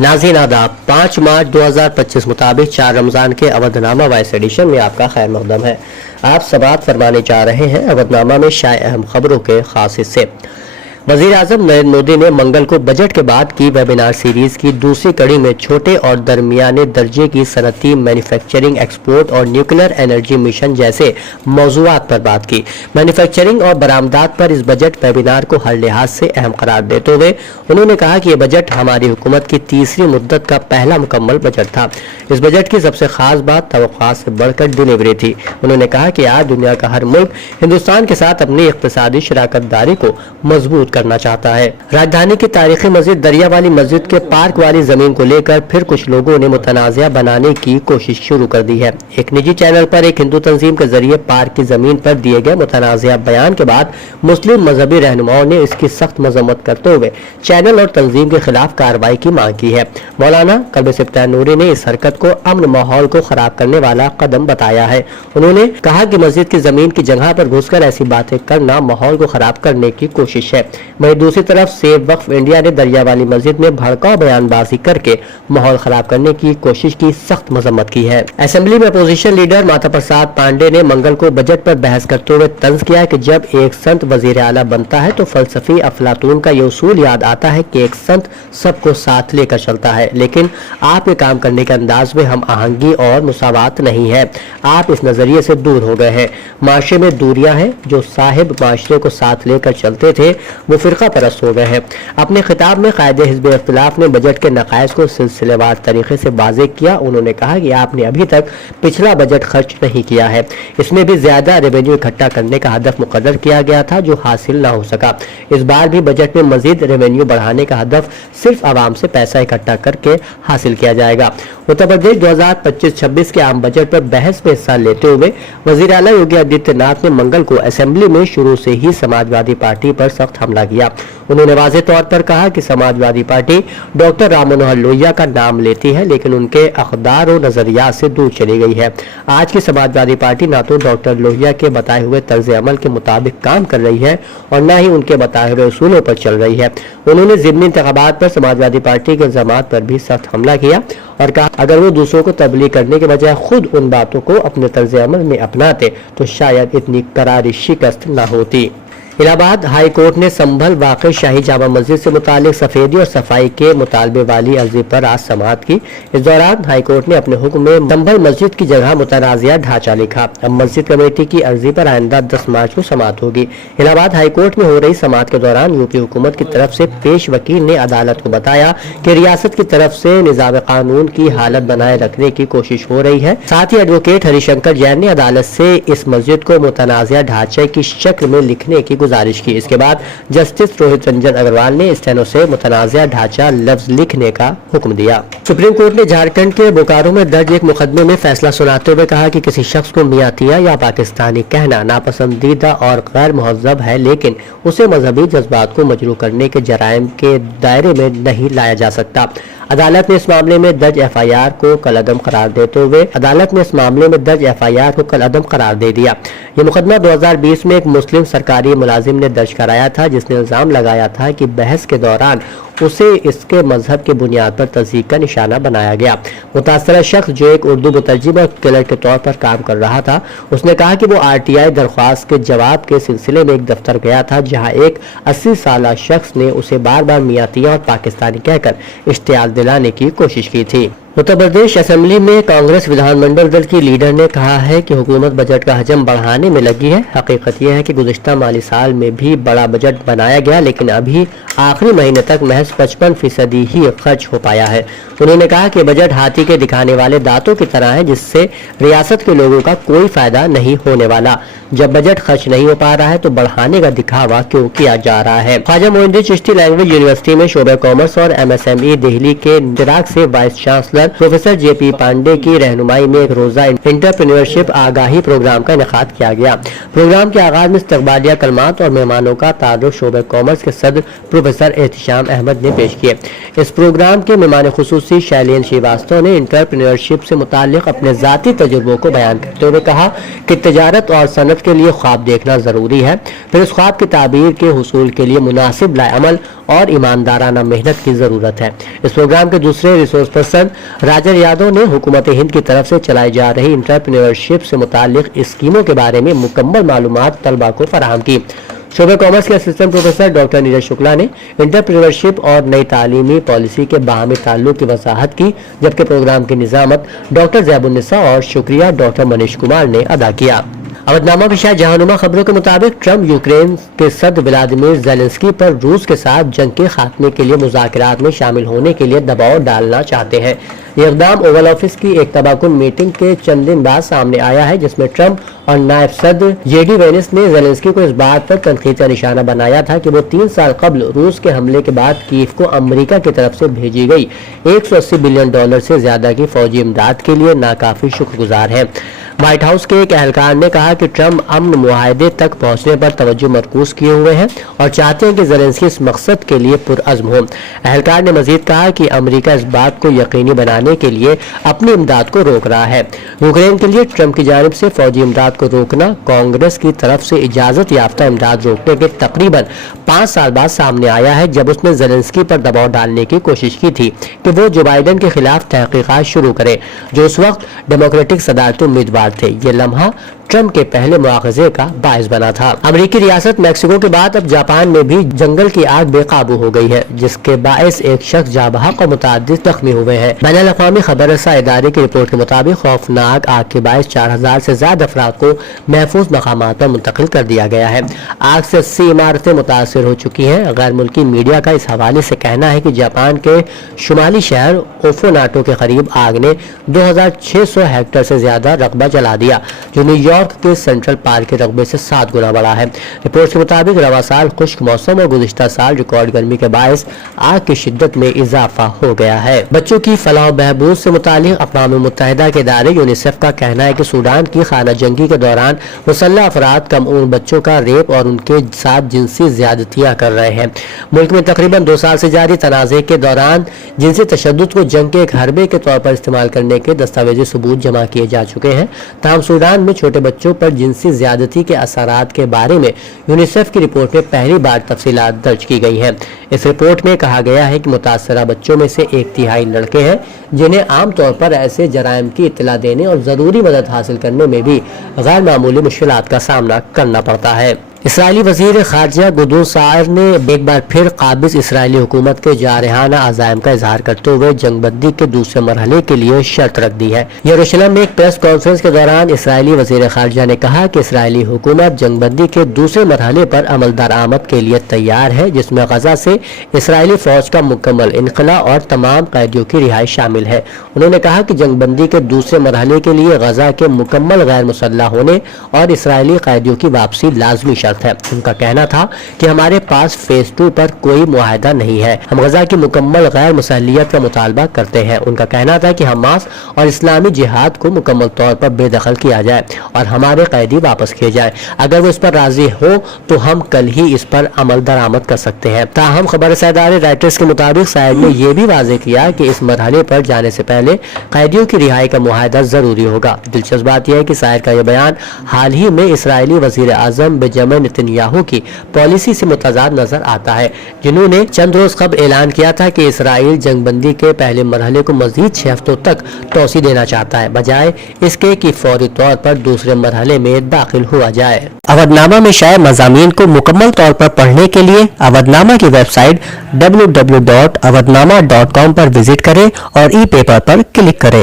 नाज़रीन आदाब, 5 मार्च 2025 मुताबिक 4 रमज़ान के अवधनामा वॉइस एडिशन में आपका खैर मक़दम है। आप समाअत फरमाने जा रहे हैं अवधनामा में शाये अहम खबरों के खास हिस्से। वज़ीर आज़म नरेंद्र मोदी ने मंगल को बजट के बाद की वेबिनार सीरीज की दूसरी कड़ी में छोटे और दरमियाने दर्जे की सनती, मैन्युफैक्चरिंग, एक्सपोर्ट और न्यूक्लियर एनर्जी मिशन जैसे मौज़ूआत पर बात की। मैन्युफैक्चरिंग और बरामदात पर इस बजट वेबिनार को हर लिहाज से अहम करार देते हुए उन्होंने कहा कि यह बजट हमारी हुकूमत की तीसरी मुद्दत का पहला मुकम्मल बजट था। इस बजट की सबसे खास बात तवक्कुआत से बढ़कर डिलीवरी थी। उन्होंने कहा कि आज दुनिया का हर मुल्क हिंदुस्तान के साथ अपनी इक़्तिसादी शराकतदारी को मजबूत करना चाहता है। राजधानी की तारीखी मस्जिद दरिया वाली मस्जिद के पार्क वाली जमीन को लेकर फिर कुछ लोगों ने मुतनाज़ा बनाने की कोशिश शुरू कर दी है। एक निजी चैनल पर एक हिंदू तंजीम के जरिए पार्क की जमीन पर दिए गए मुतनाज़ा बयान के बाद मुस्लिम मजहबी रहनुमाओं ने इसकी सख्त मजम्मत करते हुए चैनल और तंजीम के खिलाफ कार्रवाई की मांग की है। मौलाना कल्ब सिफ्ताह नूरी ने इस हरकत को अमन माहौल को खराब करने वाला कदम बताया है। उन्होंने कहा कि मस्जिद की जमीन की जगह पर घुसकर ऐसी बातें करना माहौल को खराब करने की कोशिश है। वहीं दूसरी तरफ सेव वक्फ इंडिया ने दरिया वाली मस्जिद में भड़काऊ बयानबाजी करके माहौल खराब करने की कोशिश की सख्त मजम्मत की है। असेंबली में अपोजिशन लीडर माता प्रसाद पांडे ने मंगल को बजट पर बहस करते हुए तंज किया कि जब एक संत वजीर आला बनता है तो फलसफी अफलातून का ये उसूल याद आता है कि एक संत सबको साथ लेकर चलता है, लेकिन आप ये काम करने के अंदाज में हम आहंगी और मुसावात नहीं है। आप इस नजरिए से दूर हो गए हैं। माशरे में दूरियां हैं। जो साहिब माशरे को साथ लेकर चलते थे वो फिरका परस्त हो गए हैं। अपने खिताब में कायदे हिज़्ब इख्तिलाफ ने बजट के नकाइस को सिलसिलेवार तरीके से वाज़ेह किया। उन्होंने कहा कि आपने अभी तक पिछला बजट खर्च नहीं किया है। इसमें भी ज्यादा रेवेन्यू इकट्ठा करने का हदफ मुकर्रर किया गया था जो हासिल न हो सका। इस बार भी बजट में मजीद रेवेन्यू बढ़ाने का हदफ सिर्फ आवाम से पैसा इकट्ठा करके हासिल किया जाएगा। उत्तर प्रदेश 2025-26 के आम बजट पर बहस में हिस्सा लेते हुए वज़ीर आला योगी आदित्यनाथ ने मंगल को असेंबली में शुरू से ही समाजवादी पार्टी पर सख्त हमला किया। उन्होंने वाज़ेह तौर पर कहा कि समाजवादी पार्टी डॉक्टर राम मनोहर लोहिया का नाम लेती है लेकिन उनके अक़दार और नजरियात से दूर चली गई है। आज की समाजवादी पार्टी न तो डॉक्टर लोहिया के बताए हुए तर्ज अमल के मुताबिक काम कर रही है और न ही उनके बताए हुए उसूलों पर चल रही है। उन्होंने ज़िमनी इंतखाबात पर समाजवादी पार्टी के इल्ज़ामात पर भी सख्त हमला किया और कहा अगर वो दूसरों को तबलीग करने के बजाय खुद उन बातों को अपने तर्ज अमल में अपनाते तो शायद इतनी करारी शिकस्त न होती। इलाहाबाद हाई कोर्ट ने संभल वाक़ई शाही जामा मस्जिद से मुतालिक सफेदी और सफाई के मुतालबे वाली अर्जी पर आज समाअत की। इस दौरान हाई कोर्ट ने अपने हुक्म में संभल मस्जिद की जगह मुतनाज़िया ढांचा लिखा। अब मस्जिद कमेटी की अर्जी पर आइंदा 10 मार्च को समाअत होगी। इलाहाबाद हाई कोर्ट में हो रही समाअत के दौरान यूपी हुकूमत की तरफ से पेश वकील ने अदालत को बताया कि रियासत की तरफ से निज़ाम कानून की हालत बनाए रखने की कोशिश हो रही है। साथ ही एडवोकेट हरिशंकर जैन ने अदालत से इस मस्जिद को मुतनाज़िया ढांचे की शक्ल में लिखने की गुजारिश की। इसके बाद जस्टिस रोहित रंजन अग्रवाल ने स्टेनो से मुतनाज़िया ढांचा लफ्ज लिखने का हुक्म दिया। सुप्रीम कोर्ट ने झारखंड के बोकारो में दर्ज एक मुकदमे में फैसला सुनाते हुए कहा कि किसी शख्स को मियां तियां या पाकिस्तानी कहना नापसंदीदा और गैर मुहज़्ज़ब है, लेकिन उसे मजहबी जज्बात को मजरूह करने के जराइम के दायरे में नहीं लाया जा सकता। अदालत ने इस मामले में दर्ज एफआईआर को कलअदम करार देते हुए कल अदम करार दे दिया। ये मुकदमा 2020 में एक मुस्लिम सरकारी मुलाजिम ने दर्ज कराया था जिसने इल्जाम लगाया था कि बहस के दौरान उसे इसके मजहब के बुनियाद पर तस्दीक का निशाना बनाया गया। मुतासरा शख्स जो एक उर्दू मुतर्जिम और क्लर्क के तौर पर काम कर रहा था, उसने कहा कि वो आरटीआई दरख्वास्त के जवाब के सिलसिले में एक दफ्तर गया था जहां एक 80 साला शख्स ने उसे बार बार मियां तियां और पाकिस्तानी कहकर इश्तियाल दिलाने की कोशिश की थी। उत्तर प्रदेश असेंबली में कांग्रेस विधानमंडल दल की लीडर ने कहा है कि हुकूमत बजट का हजम बढ़ाने में लगी है। हकीकत यह है कि गुज़िश्ता माली साल में भी बड़ा बजट बनाया गया लेकिन अभी आखिरी महीने तक महज 55% ही खर्च हो पाया है। उन्होंने कहा कि बजट हाथी के दिखाने वाले दांतों की तरह है जिससे रियासत के लोगों का कोई फायदा नहीं होने वाला। जब बजट खर्च नहीं हो पा रहा है तो बढ़ाने का दिखावा क्यों किया जा रहा है। ख्वाजा मोइनुद्दीन चिश्ती लैंग्वेज यूनिवर्सिटी में शोबे कॉमर्स और MSME दिल्ली के इंतराक से vice chancellor professor JP Pandey की रहनुमाई में एक रोजा इंटरप्रेन्योरशिप आगाही प्रोग्राम का इनेकाद किया गया। प्रोग्राम के आगाज में इस्तकबालिया कलमात और मेहमानों का तारुफ शोबे कॉमर्स के सदर प्रोफेसर एहतिशाम अहमद ने पेश किए। इस प्रोग्राम के मेहमान खुसूसी शैलेन श्रीवास्तव ने इंटरप्रेन्योरशिप से मुताल्लिक अपने जाती तजुर्बों को बयान करते हुए कहा कि तजारत और सनत के लिए ख्वाब देखना जरूरी है, फिर उस ख्वाब की ताबीर के हुसूल के लिए मुनासिब लाएअमल और ईमानदाराना मेहनत की जरूरत है। इस प्रोग्राम के दूसरे रिसोर्स पर्सन राजन यादव ने हुकूमत हिंद की तरफ से चलाई जा रही एंटरप्रेन्योरशिप से मुतालिक स्कीमों के बारे में मुकम्मल मालूमात तलबा को फराहम की। शोबे कॉमर्स के assistant professor doctor Neeraj Shukla ने एंटरप्रेन्योरशिप और नई तालीमी पॉलिसी के बाहमी ताल्लुक की वजाहत की, जबकि प्रोग्राम की निजामत डॉक्टर जैबुन्निसा और शुक्रिया डॉक्टर मनीष कुमार ने अदा किया। अवधनामा में शायद जहानुमा खबरों के मुताबिक ट्रंप यूक्रेन के सदर व्लादिमीर ज़ेलेंस्की पर रूस के साथ जंग के खात्मे के लिए मुज़ाकरात में शामिल होने के लिए दबाव डालना चाहते हैं। ये इक़दाम ओवल ऑफिस की एक तबाकुन मीटिंग के चंद दिन बाद सामने आया है, जिसमें ट्रंप और नायब सदर जेडी वेनिस ने ज़ेलेंस्की को इस बात पर तनकीद का निशाना बनाया था कि वो 3 साल कबल रूस के हमले के बाद कीव को अमेरिका की तरफ से भेजी गई $180 बिलियन से ज्यादा की फौजी इमदाद के लिए नाकाफी शुक्रगुजार है। व्हाइट हाउस के एक एहलकार ने कहा कि ट्रंप अमन मुआहदे तक पहुंचने पर तवज्जो मरकूज किए हुए हैं और चाहते हैं कि ज़ेलेंस्की इस मकसद के लिए पुरअज़्म हो। एहलकार ने मजीद कहा कि अमेरिका इस बात को यकीनी बनाने के लिए अपनी इमदाद को रोक रहा है। यूक्रेन के लिए ट्रंप की जानिब से फौजी इमदाद को रोकना कांग्रेस की तरफ से इजाजत याफ्ता इमदाद रोकने के तकरीबन 5 साल बाद सामने आया है, जब उसने ज़ेलेंस्की पर दबाव डालने की कोशिश की थी कि वो जो बाइडेन के खिलाफ तहकीकात शुरू करे, जो उस वक्त डेमोक्रेटिक सदारती उम्मीदवार थे। ये लम्हा ट्रंप के पहले मुआखजे का बायस बना था। अमेरिकी रियासत मैक्सिको के बाद अब जापान में भी जंगल की आग बेकाबू हो गई है, जिसके बायस एक शख्स जाबहक और मुतअद्दिद जख्मी हुए हैं। बैनुल-अक़वामी खबर-रसा इदारे की रिपोर्ट के मुताबिक खौफनाक आग के बायस 4000 से ज्यादा अफराद को महफूज मकामात पर मुंतकिल कर दिया गया है। आग से 80 इमारतें मुतासर हो चुकी हैं। गैर मुल्की मीडिया का इस हवाले से कहना है कि जापान के शुमाली शहर ओफोनाटो के करीब आग ने 2600 हेक्टेयर से ज्यादा रकबा जला दिया, जो न्यूयॉर्क के सेंट्रल पार्क के रकबे से 7 गुना बड़ा है। रिपोर्ट के मुताबिक रवा साल खुश्क मौसम और गुज़िश्ता साल रिकॉर्ड गर्मी के बायस आग की शिद्दत में इजाफा हो गया है। बच्चों की फलाह व बहबूद से मुतालिक अक़वाम मुत्तहिदा के इदारे यूनिसेफ का कहना है कि सूडान की खाना जंगी के दौरान मुसल्लह अफराद कम उम्र बच्चों का रेप और उनके साथ जिनसी ज्यादतियाँ कर रहे हैं। मुल्क में तकरीबन 2 साल से जारी तनाज़े के दौरान जिनसी तशद्दुद को जंग के एक हरबे के तौर पर इस्तेमाल करने के दस्तावेजी सबूत जमा किए जा चुके हैं। ताहम सूडान में छोटे बच्चों पर जिनसी ज्यादती के असरात के बारे में यूनिसेफ की रिपोर्ट में पहली बार तफसीलात दर्ज की गई हैं। इस रिपोर्ट में कहा गया है कि मुतासरा बच्चों में से 1/3 लड़के हैं, जिन्हें आमतौर पर ऐसे जराइम की इत्तला देने और ज़रूरी मदद हासिल करने में भी गैर मामूली मुश्किलात का सामना करना पड़ता है। इसराइली वज़ीर ख़ारजा गुदून सायर ने एक बार फिर काबिज़ इसराइली हुकूमत के जारहाना अज़ाइम का इजहार करते हुए जंगबंदी के दूसरे मरहले के लिए शर्त रख दी है। यरूशलेम में एक प्रेस कॉन्फ्रेंस के दौरान इसराइली वज़ीर ख़ारजा ने कहा कि इसराइली हुकूमत जंगबंदी के दूसरे मरहले पर अमल दरामद के लिए तैयार है, जिसमें गजा से इसराइली फ़ौज का मुकम्मल इनखला और तमाम कैदियों की रिहाई शामिल है। उन्होंने कहा कि जंगबंदी के दूसरे मरहले के लिए गजा के मुकम्मल गैर मुसल्लह होने और इसराइली कैदियों की वापसी लाजमी है। उनका कहना था कि हमारे पास फेज 2 पर कोई मुआहदा नहीं है, हम गजा की मुकम्मल गैर मुसल्लियत का मुतालबा करते हैं। उनका कहना था कि हमास और इस्लामी जिहाद को मुकम्मल तौर पर बेदखल किया जाए और हमारे कैदी वापस किए जाए। अगर वो इस पर राजी हो तो हम कल ही इस पर अमल दरामद कर सकते हैं। ताहम खबर इदारे राइटर्स के मुताबिक साइड ने यह भी वाज़ेह किया कि इस मरहले पर जाने से पहले कैदियों की रिहाई का मुआहदा जरूरी होगा। दिलचस्प बात यह है कि साइड का यह बयान हाल ही में इसराइली वज़ीर आज़म बेंजामिन नेतन्याहू की पॉलिसी से मुतज़ाद नजर आता है, जिन्होंने चंद रोज कबल ऐलान किया था कि इसराइल जंगबंदी के पहले मरहले को मजीद 6 हफ्तों तक तोसी देना चाहता है, बजाय इसके कि फौरी तौर पर दूसरे मरहले में दाखिल हुआ जाए। अवधनामा में शाये मज़ामीन को मुकम्मल तौर पर पढ़ने के लिए अवधनामा की वेबसाइट www.awadhnama.com पर विजिट करें और ई पेपर पर क्लिक करें।